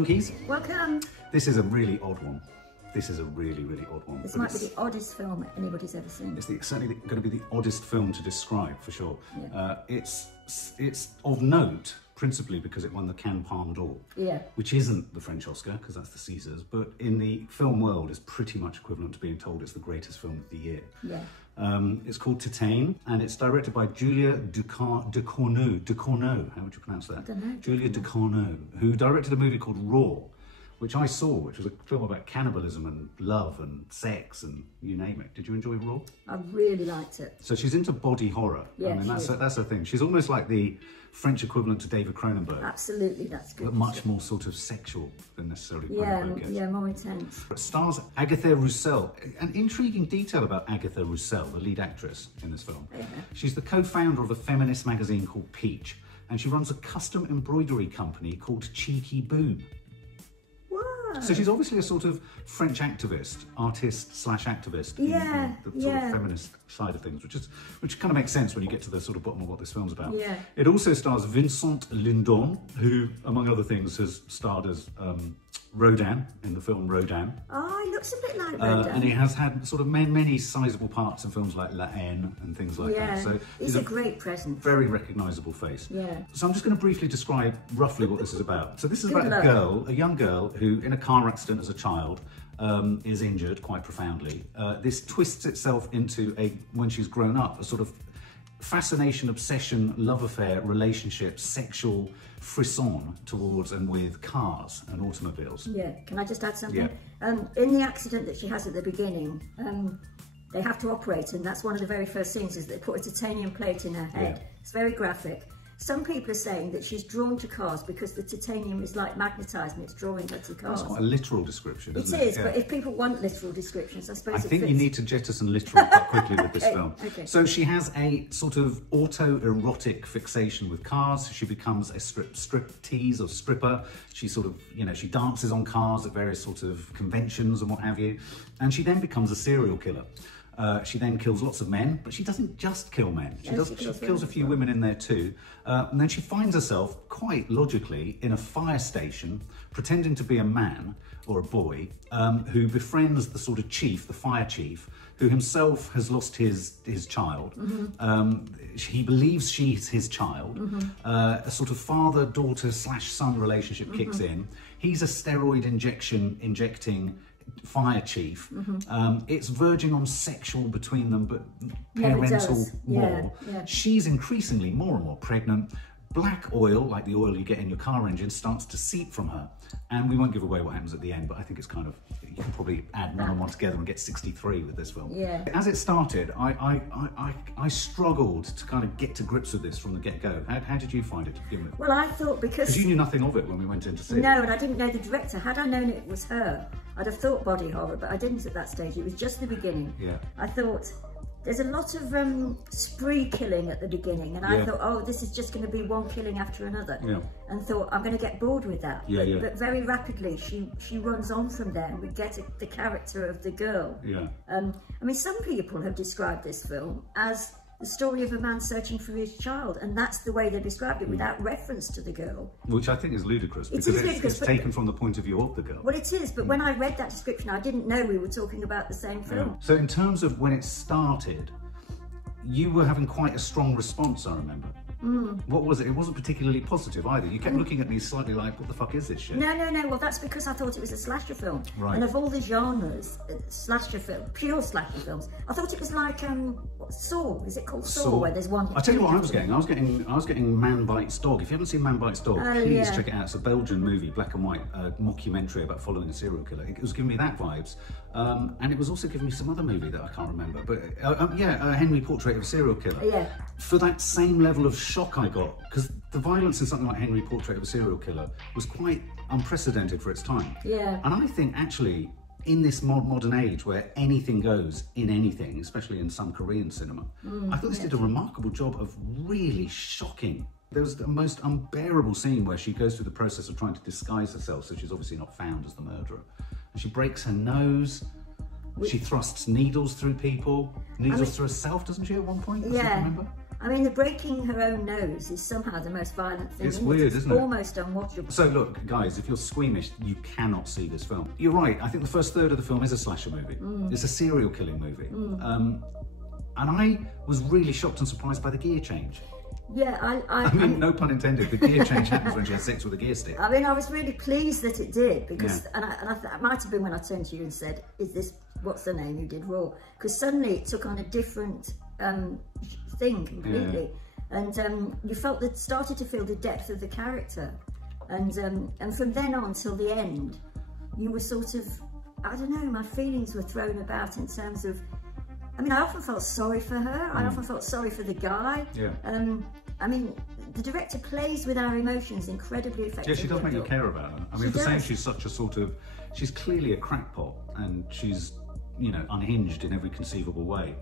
Junkies. Welcome. This is a really odd one. This is a really, really odd one. This might be the oddest film anybody's ever seen. It's certainly going to be the oddest film to describe, for sure. Yeah. It's of note, principally because it won the Cannes Palme d'Or, which isn't the French Oscar, because that's the Caesars, but in the film world is pretty much equivalent to being told it's the greatest film of the year. Yeah. It's called Titane, and it's directed by Julia Ducournau. How would you pronounce that? I don't know. Julia Ducournau, who directed a movie called Raw, which I saw, which was a film about cannibalism and love and sex and you name it. Did you enjoy Raw? I really liked it. So she's into body horror. Yeah, I mean, that's her thing. She's almost like the French equivalent to David Cronenberg. Absolutely, that's good. But much more sort of sexual than necessarily Cronenberg gets. Yeah, more intense. It stars Agathe Rousselle. An intriguing detail about Agathe Rousselle, the lead actress in this film. Yeah. She's the co-founder of a feminist magazine called Peach, and she runs a custom embroidery company called Cheeky Boob. So she's obviously a sort of French activist, artist/activist in the sort of feminist side of things, which kind of makes sense when you get to the sort of bottom of what this film's about. Yeah. It also stars Vincent Lindon, who, among other things, has starred as Rodin in the film Rodin. Oh, he looks a bit like Rodin. And he has had sort of many sizable parts in films like La Haine and things like that. So he's a great presence. Very recognisable face. Yeah. So I'm just going to briefly describe roughly what this is about. So this is about a young girl who, in a car accident as a child, is injured quite profoundly. This twists itself into when she's grown up, a sort of fascination, obsession, love affair, relationship, sexual frisson towards and with cars and automobiles. Yeah, can I just add something? Yeah. In the accident that she has at the beginning, they have to operate, and that's one of the very first scenes, is they put a titanium plate in her head. Yeah. It's very graphic. Some people are saying that she's drawn to cars because the titanium is like magnetised and it's drawing her to cars. That's quite a literal description, isn't it? It is, but if people want literal descriptions, I suppose I think you need to jettison literal quite quickly with this film. Okay. So she has a sort of auto-erotic fixation with cars. She becomes a striptease or stripper. She sort of, she dances on cars at various sort of conventions and what have you. And she then becomes a serial killer. She then kills lots of men, but she doesn't just kill men. She kills a few women in there too. And then she finds herself, quite logically, in a fire station, pretending to be a man or a boy, who befriends the sort of chief, the fire chief, who himself has lost his child. Mm-hmm. He believes she's his child. Mm-hmm. A sort of father-daughter/son relationship kicks in. He's a steroid injecting fire chief. Mm-hmm. It's verging on sexual between them, but parental more. Yeah. She's increasingly more and more pregnant. Black oil, like the oil you get in your car engine, starts to seep from her. And we won't give away what happens at the end, but I think it's kind of, you can probably add one and one together and get 63 with this film. Yeah. As it started, I struggled to kind of get to grips with this from the get-go. How did you find it to begin with? Well, I thought because you knew nothing of it when we went in to see it. No, and I didn't know the director. Had I known it was her, I'd have thought body horror, but I didn't at that stage. It was just the beginning. Yeah. I thought, there's a lot of spree killing at the beginning, and I thought, oh, this is just going to be one killing after another, and thought, I'm going to get bored with that. But very rapidly, she runs on from there, and we get the character of the girl. Yeah. I mean, some people have described this film as the story of a man searching for his child, and that's the way they described it, without reference to the girl. Which I think is ludicrous, because it's taken from the point of view of the girl. Well, it is, but when I read that description, I didn't know we were talking about the same film. So in terms of when it started, you were having quite a strong response, I remember. What was it? It wasn't particularly positive either. You kept looking at me slightly like, what the fuck is this shit? No. Well, that's because I thought it was a slasher film. Right. And of all the genres, pure slasher films, I thought it was like Saw. Is it called Saw? Where there's one. I tell you what, I was getting Man Bites Dog. If you haven't seen Man Bites Dog, please check it out. It's a Belgian movie, black and white, mockumentary about following a serial killer. It was giving me that vibes, and it was also giving me some other movie that I can't remember. But Henry Portrait of a Serial Killer. Yeah. For that same level of shock I got, because the violence in something like Henry Portrait of a Serial Killer was quite unprecedented for its time. Yeah. And I think actually, in this modern age where anything goes in anything, especially in some Korean cinema, I thought this did a remarkable job of really shocking. There was the most unbearable scene where she goes through the process of trying to disguise herself, so she's obviously not found as the murderer. And she breaks her nose. She thrusts needles through people, through herself, doesn't she, at one point? Yeah. I mean, the breaking her own nose is somehow the most violent thing. It's weird, isn't it? Almost unwatchable. So look, guys, if you're squeamish, you cannot see this film. You're right. I think the first third of the film is a slasher movie. It's a serial killing movie. And I was really shocked and surprised by the gear change. Yeah, I mean, no pun intended. The gear change happens when she has sex with a gear stick. I mean, I was really pleased that it did because, and it might have been when I turned to you and said, "Is this what's the name you did Raw?" Because suddenly it took on a different thing completely, and you started to feel the depth of the character, and from then on till the end, you were sort of, I don't know, my feelings were thrown about in terms of. I mean, I often felt sorry for her. I often felt sorry for the guy. Yeah. I mean, the director plays with our emotions incredibly effectively. Yeah, she does make you care about her. I mean, for saying she's such a sort of, she's clearly a crackpot and she's, you know, unhinged in every conceivable way.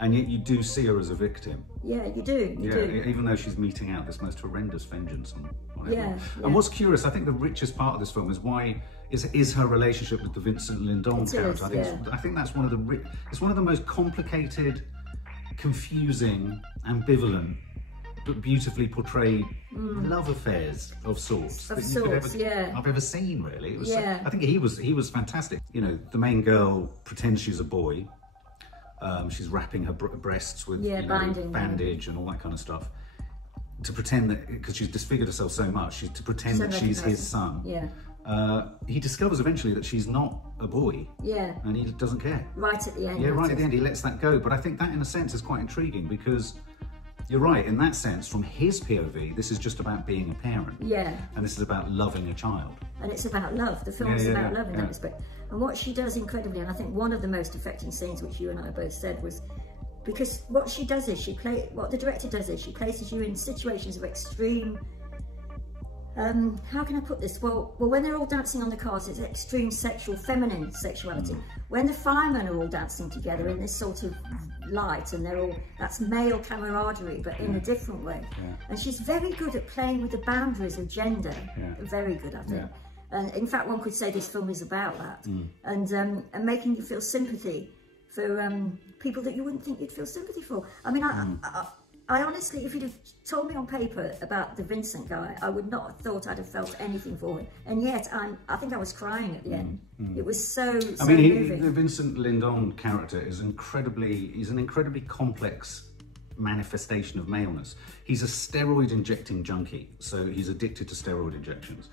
And yet you do see her as a victim. Yeah, you do. You do. Even though she's meting out this most horrendous vengeance on everyone. Yeah. And what's curious, I think the richest part of this film is is her relationship with the Vincent Lindon character. I think that's one of the it's one of the most complicated, confusing, ambivalent, but beautifully portrayed love affairs of sorts I've ever seen. Really, it was. I think he was fantastic. You know, the main girl pretends she's a boy. She's wrapping her breasts with bandage and all that kind of stuff to pretend that, because she's disfigured herself so much, to pretend that she's his son. He discovers eventually that she's not a boy. And he doesn't care. Right at the end. Yeah, right at the end he lets that go. But I think that in a sense is quite intriguing because you're right, in that sense, from his POV, this is just about being a parent. And this is about loving a child. And it's about love. The film is about love in that respect. And what she does incredibly, and I think one of the most affecting scenes, which you and I both said, was because what she does is what the director does is she places you in situations of extreme, how can I put this? Well, when they're all dancing on the cars, it's extreme feminine sexuality. When the firemen are all dancing together in this sort of light, and that's male camaraderie, but in a different way. And she's very good at playing with the boundaries of gender. Very good at it. And in fact, one could say this film is about that, and making you feel sympathy for people that you wouldn't think you'd feel sympathy for. I mean, I honestly, if you'd have told me on paper about the Vincent guy, I would not have thought I'd have felt anything for him. And yet, I think I was crying at the end. It was so moving. The Vincent Lindon character is he's an incredibly complex manifestation of maleness. He's a steroid injecting junkie, so he's addicted to steroid injections.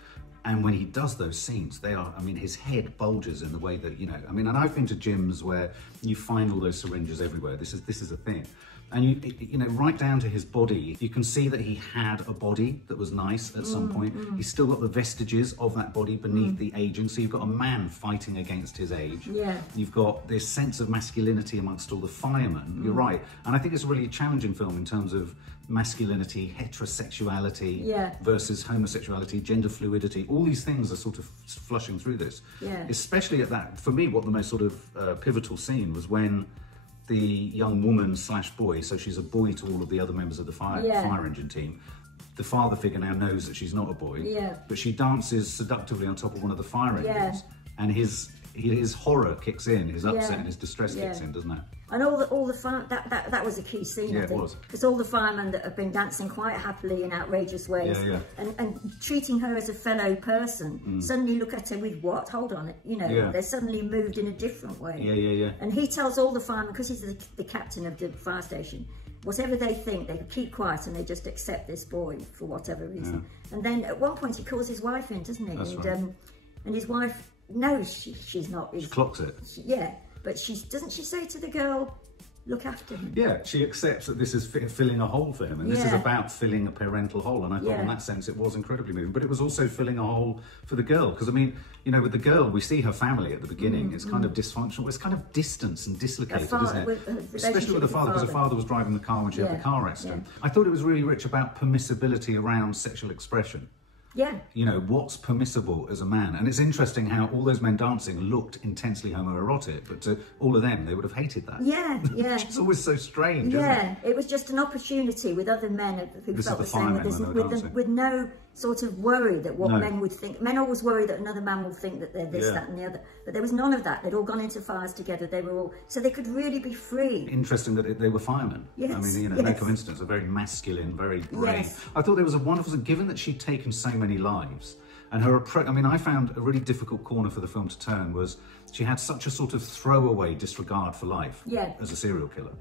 And when he does those scenes, his head bulges in the way that, you know, and I've been to gyms where you find all those syringes everywhere. This is a thing. And you know, right down to his body, you can see that he had a body that was nice at some point. He's still got the vestiges of that body beneath the aging. So you've got a man fighting against his age. You've got this sense of masculinity amongst all the firemen. You're right. And I think it's a really challenging film in terms of masculinity, heterosexuality versus homosexuality, gender fluidity. All these things are sort of flushing through this. Especially at that, for me, what the most sort of pivotal scene was when the young woman / boy, so she's a boy to all of the other members of the fire engine team. The father figure now knows that she's not a boy, but she dances seductively on top of one of the fire engines, and his horror kicks in, his upset and his distress kicks in, doesn't it? And all the fire, that was a key scene, I think. It was. Because all the firemen that have been dancing quite happily in outrageous ways and treating her as a fellow person, suddenly look at her with what? Hold on, you know, they're suddenly moved in a different way. And he tells all the firemen, because he's the captain of the fire station, whatever they think, they keep quiet and they just accept this boy for whatever reason. And then at one point he calls his wife in, doesn't he? And his wife knows she's not. She clocks it. But doesn't she say to the girl, look after him? Yeah, she accepts that this is filling a hole for him, and this is about filling a parental hole. And I thought in that sense it was incredibly moving, but it was also filling a hole for the girl. Because I mean, you know, with the girl, we see her family at the beginning. It's kind of dysfunctional. It's kind of distant and dislocated, isn't it? Especially with the father, because the father was driving the car when she had the car accident. I thought it was really rich about permissibility around sexual expression. You know, what's permissible as a man. And it's interesting how all those men dancing looked intensely homoerotic, but to all of them, they would have hated that. Which is always so strange, isn't it? It was just an opportunity with other men who felt the same, with no sort of worry that what men would think. Men always worry that another man will think that they're this, that and the other. But there was none of that. They'd all gone into fires together. They were all, so they could really be free. Interesting that they were firemen. Yes. I mean, you know, no coincidence, a very masculine, very brave. Yes. I thought there was a wonderful, given that she'd taken so many lives, and her approach, I mean, I found a really difficult corner for the film to turn was she had such a sort of throwaway disregard for life as a serial killer.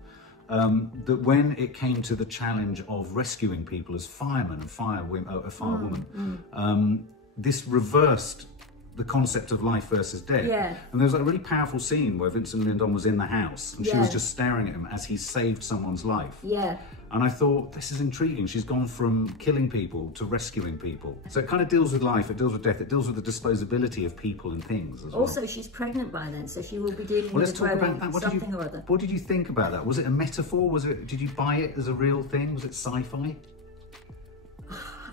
That when it came to the challenge of rescuing people as firemen and firewoman, this reversed the concept of life versus death. Yeah. And there was a really powerful scene where Vincent Lindon was in the house and she was just staring at him as he saved someone's life. Yeah. And I thought, this is intriguing. She's gone from killing people to rescuing people. So it kind of deals with life, it deals with death, it deals with the disposability of people and things as well. Also, she's pregnant by then, so she will be dealing with let's talk about that. Something or other. What did you think about that? Was it a metaphor? Did you buy it as a real thing? Was it sci-fi?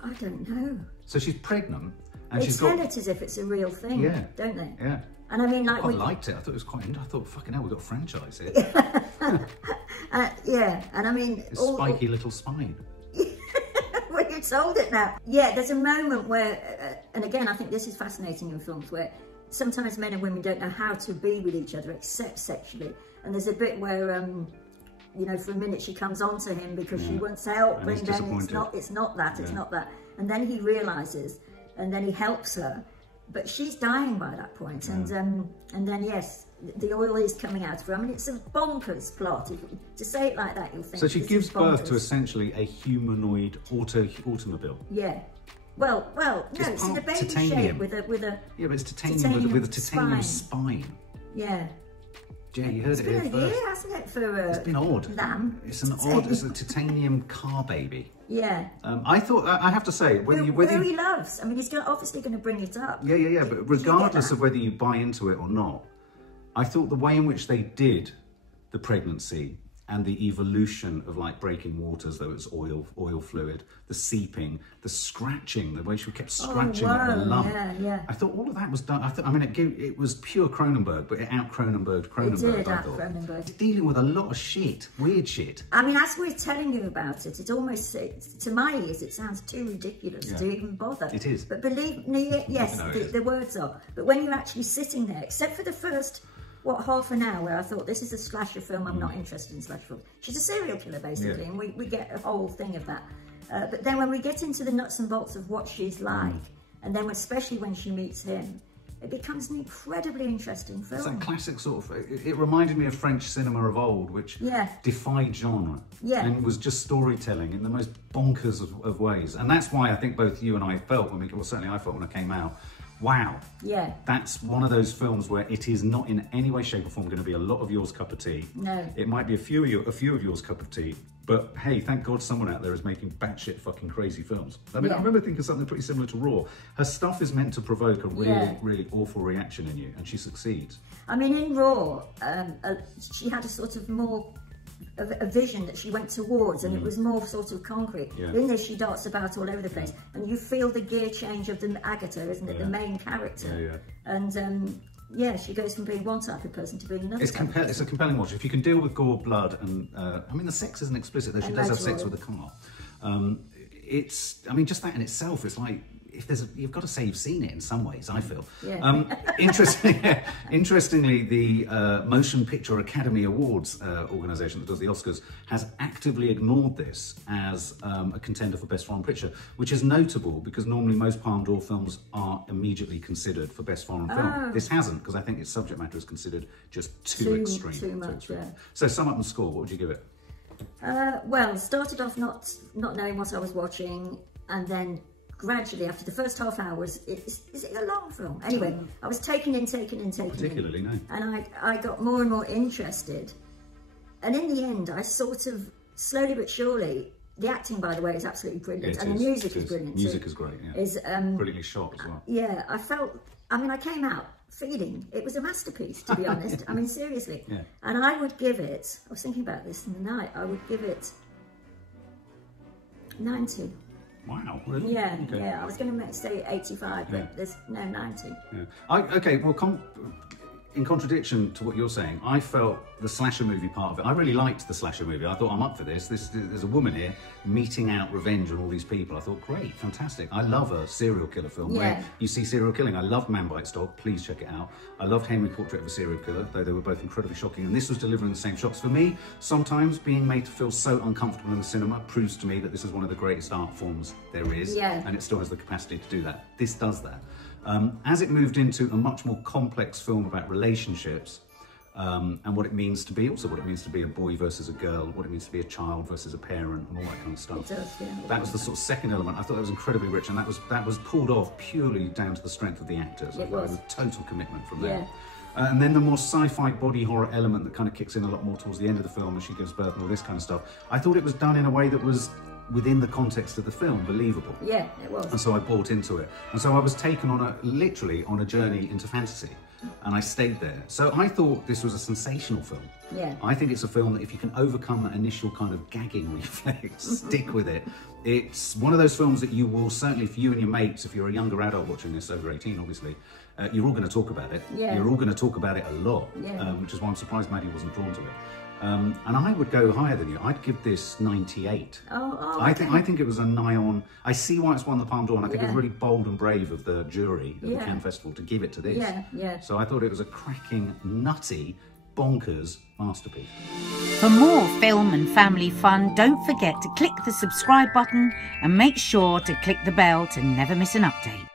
I don't know. So she's pregnant and they tell it as if it's a real thing, don't they? Yeah. And I mean, like, I liked it. I thought it was quite. I thought, fucking hell, we've got a franchise here. Yeah, and I mean, it's spiky little spine. Well, you told it now. Yeah, there's a moment where, and again, I think this is fascinating in films where sometimes men and women don't know how to be with each other except sexually. And there's a bit where, you know, for a minute she comes on to him because she wants help, and then it's not that, it's not that. And then he realises, and then he helps her. But she's dying by that point, and then yes, the oil is coming out of her. I mean, it's a bonkers plot. To say it like that, you'll think. So she gives birth to essentially a humanoid automobile. Yeah. Well, no, it's in a baby shape with a. Yeah, but it's titanium with a titanium spine. Yeah. Yeah, you heard it here first. It's been a year, hasn't it, for it's been odd. Lamb. It's it's a titanium car baby. Yeah. I thought, I have to say, whether he loves. I mean, he's obviously going to bring it up. Yeah. But regardless of whether you buy into it or not, I thought the way in which they did the pregnancy and the evolution of like breaking waters, though it's oil fluid, the seeping, the scratching, the way she kept scratching at the lump. Yeah. I thought all of that was done. I mean, it was pure Cronenberg, but it out Cronenberged Cronenberg. It did out Cronenberg. Dealing with a lot of shit, weird shit. I mean, as we're telling you about it, it almost, to my ears, it sounds too ridiculous to even bother. It is. But believe me, yes, the words are. But when you're actually sitting there, except for the first, half an hour where I thought, this is a slasher film, I'm not interested in slasher films. She's a serial killer, basically, and we get a whole thing of that. But then when we get into the nuts and bolts of what she's like, and then especially when she meets him, it becomes an incredibly interesting film. It's a classic sort of, it reminded me of French cinema of old, which defied genre and was just storytelling in the most bonkers of ways. And that's why I think both you and I felt, certainly I felt when I came out, wow. Yeah. That's one of those films where it is not in any way, shape or form going to be a lot of yours cup of tea. No. It might be a few of yours cup of tea, but hey, thank God someone out there is making batshit fucking crazy films. I mean, I remember thinking something pretty similar to Raw. Her stuff is meant to provoke a really, really awful reaction in you, and she succeeds. I mean, in Raw, she had a sort of more a vision that she went towards, and it was more sort of concrete. In this, she darts about all over the place, and you feel the gear change of the Agatha, isn't it, the main character? And she goes from being one type of person to being another. It's a compelling watch. If you can deal with gore, blood, and I mean, the sex isn't explicit, though she does have sex with a car. I mean, just that in itself, it's like, you've got to say you've seen it in some ways, I feel. Yeah. Interestingly, the Motion Picture Academy Awards organisation that does the Oscars has actively ignored this as a contender for Best Foreign Picture, which is notable because normally most Palme d'Or films are immediately considered for Best Foreign Film. This hasn't, because I think its subject matter is considered just too extreme. Too much, yeah. So sum up and score, what would you give it? Well, started off not knowing what I was watching, and then gradually, after the first half hour, is it a long film? Anyway, I was taken in. Particularly, no. And I got more and more interested. And in the end, I sort of, slowly but surely, the acting, by the way, is absolutely brilliant. And the music is brilliant. Music is great, yeah. Is brilliantly shot as well. Yeah, I came out feeling it was a masterpiece, to be honest. I mean, seriously. Yeah. And I would give it, I was thinking about this in the night, I would give it 90. Wow, really? Yeah, I was going to say 85, but there's no 90. Yeah. Okay, well, in contradiction to what you're saying, I felt the slasher movie part of it. I really liked the slasher movie. I thought, I'm up for this. There's a woman here meting out revenge on all these people. I thought, great, fantastic. I love a serial killer film where you see serial killing. I loved Man Bites Dog. Please check it out. I loved Henry Portrait of a Serial Killer, though they were both incredibly shocking. And this was delivering the same shocks. For me, sometimes being made to feel so uncomfortable in the cinema proves to me that this is one of the greatest art forms there is. And it still has the capacity to do that. This does that. As it moved into a much more complex film about relationships and what it means to be, also what it means to be a boy versus a girl, what it means to be a child versus a parent, and all that kind of stuff. It does, yeah. That was the sort of second element. I thought that was incredibly rich, and that was pulled off purely down to the strength of the actors. It was a total commitment from them. And then the more sci-fi body horror element that kind of kicks in a lot more towards the end of the film as she gives birth and all this kind of stuff. I thought it was done in a way that was within the context of the film, believable. Yeah, it was. And so I bought into it. And so I was taken on literally on a journey into fantasy. And I stayed there. So I thought this was a sensational film. Yeah. I think it's a film that if you can overcome that initial kind of gagging reflex, stick with it. It's one of those films that you will certainly, if you and your mates, if you're a younger adult watching this, over 18 obviously, you're all going to talk about it. You're all going to talk about it a lot, which is why I'm surprised Maddie wasn't drawn to it. And I would go higher than you. I'd give this 98. I think it was a nigh on. I see why it's won the Palme d'Or, and I think it was really bold and brave of the jury at the Cannes Festival to give it to this. So I thought it was a cracking, nutty, bonkers masterpiece. For more film and family fun, don't forget to click the subscribe button and make sure to click the bell to never miss an update.